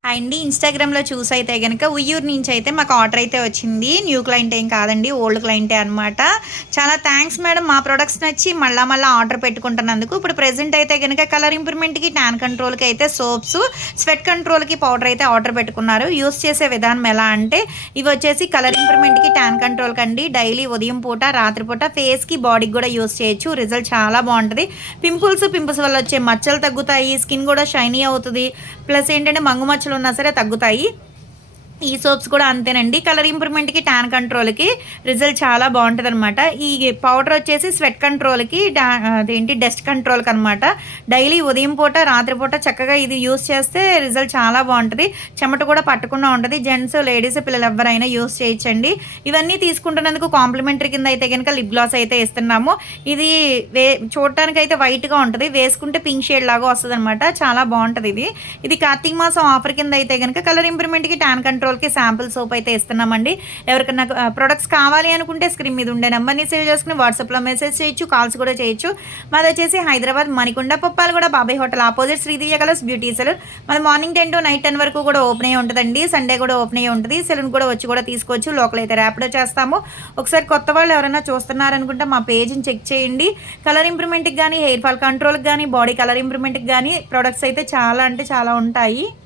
అండి ఇన్‌స్టాగ్రామ్‌లో చూసైతే గనక ఉయ్యూరు నుంచయితే మాకు ఆర్డర్ అయితే వచ్చింది. న్యూ క్లయింట్ ఏం కాదండి. ఓల్డ్ క్లయింటే అనమాట. చాలా థాంక్స్ మేడం మా ప్రొడక్ట్స్ నచ్చి మళ్ళా మళ్ళా ఆర్డర్ పెట్టుకుంటున్నందుకు. ఇప్పుడు ప్రెజెంట్ అయితే గనక కలర్ ఇంప్రూవ్‌మెంట్‌కి, టాన్ కంట్రోల్‌కి అయితే సోప్స్, స్వెట్ కంట్రోల్‌కి పౌడర్ అయితే ఆర్డర్ పెట్టుకున్నారు. యూజ్ చేసే విధానం ఎలా అంటే ఇవొచ్చేసి కలర్ ఇంప్రూవ్‌మెంట్‌కి, టాన్ కంట్రోల్‌కండి డైలీ ఉదయం పూట, రాత్రి పూట ఫేస్‌కి, బాడీకి గూడా యూజ్ చేయొచ్చు. రిజల్ట్ చాలా బావుంటది. పింపుల్స్ వల్ల వచ్చే మచ్చలు తగ్గుతాయి. స్కిన్ గూడా షైనీ అవుతది. ప్లస్ ఏంటంటే మంగు మచ్చలు ఉన్నా సరే తగ్గుతాయి. ఈ సోప్స్ కూడా అంతేనండి. కలర్ ఇంప్రూవ్‌మెంట్‌కి, టాన్ కంట్రోల్‌కి రిజల్ట్ చాలా బావుంటదనమాట. ఈ పౌడర్ వచ్చేసి స్వెట్ కంట్రోల్‌కి, అదేంటి డస్ట్ కంట్రోల్‌కనమాట. డైలీ ఉదయం పూట, రాత్రి పూట చక్కగా ఇది యూజ్ చేస్తే రిజల్ట్ చాలా బావుంటది. చెమట కూడా పట్టకుండా ఉంటది. జెంట్స్, లేడీస్, పిల్లలు ఎవ్వరైనా యూజ్ చేయొచ్చండి. ఇవన్నీ తీసుకుంటున్నందుకు కాంప్లిమెంటరీ కింద అయితే గనక లిప్ గ్లాస్ అయితే ఇస్తున్నాము. ఇది చూడటానికైతే వైట్‌గా ఉంటది. వేసుకుంటే పింక్ షేడ్ లాగా వస్తదనమాట. చాలా బావుంటదిది. ఇది కార్తీక మాసం ఆఫర్ కింద అయితే గనక కలర్ ఇంప్రూవ్‌మెంట్‌కి, టాన్ కంట్రోల్‌కి శాంపుల్ సోప్ అయితే ఇస్తున్నామండి. ఎవరికన్నా ప్రొడక్ట్స్ కావాలి అనుకుంటే స్క్రీన్ మీద ఉండే నంబర్‌ని సేవ్ చేసుకొని వాట్సాప్‌లో మెసేజ్ చేయొచ్చు. కాల్స్ కూడా చేయొచ్చు. మాదొచ్చేసి హైదరాబాద్ మణికొండ, పుప్పాలగూడ బాబాయ్ hotel opposite Sridivya colours beauty salon. మాది మార్నింగ్ 10 to నైట్ 10 వరకు కూడా ఓపెన్ అయ్యి ఉంటదండి. సండే కూడా ఓపెన్ అయ్యి ఉంటది. సెలూన్ కూడా వచ్చి కూడా తీసుకోవచ్చు. లోకల్ అయితే ర్యాపిడో చేస్తాము. ఒకసారి కొత్త వాళ్ళు ఎవరైనా చూస్తున్నారనుకుంటే మా పేజ్‌ని చెక్ చేయండి. కలర్ ఇంప్రూవ్‌మెంట్‌కి గానీ, హెయిర్ ఫాల్ కంట్రోల్‌కి గానీ, బాడీ కలర్ ఇంప్రూవ్‌మెంట్‌కి గానీ ప్రొడక్ట్స్ అయితే చాలా అంటే చాలా ఉంటాయి.